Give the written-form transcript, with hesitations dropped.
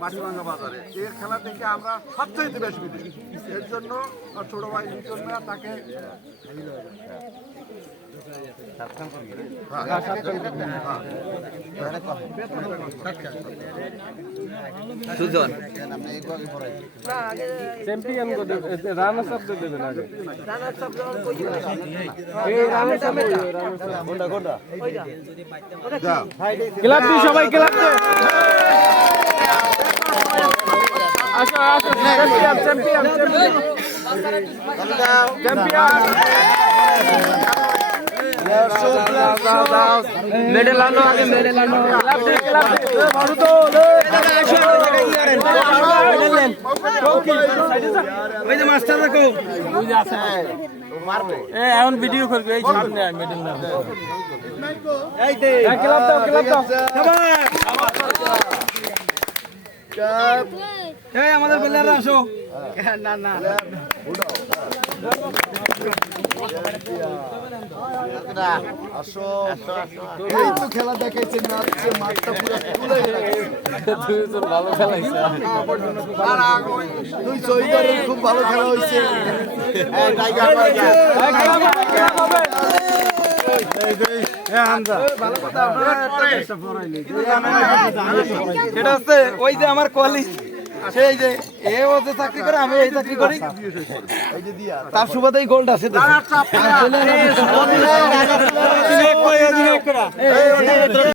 মাটিভাঙ্গা বাজারে এই খেলা থেকে আমরা সবচাইতে বেশি বিদেশি। এর জন্য ছোট ভাই লিটন ভাইয়া তাকে সুজন চ্যাম্পিয়ন রানার্স আপ দেবেন আগে ক্লাব দি সবাই ক্লাব দে আসো আসো চ্যাম্পিয়ন চ্যাম্পিয়ন চ্যাম্পিয়ন মেডেল আনো আগে মেডেল আনো ক্লাব দে মারু তো ওই যে মাস্টার দেখো ওই যে আছে মারবে এ এখন ভিডিও করবে এই সামনে মেডেল না এই দে ক্লাব দাও কাপ এই আমাদের প্লেয়াররা আসো না না আসো এই তো খেলা দেখাইছেন মাঠটা পুরো তুলে তুই ভালো খেলাইছিস তুই জয়বারের খুব ভালো খেলা হয়েছে টাইগার এটা হচ্ছে ওই যে আমার কলিগ সেই যে এ ও যে চাকরি করে আমি এই চাকরি করি তার সুবাদেই গোলটা আছে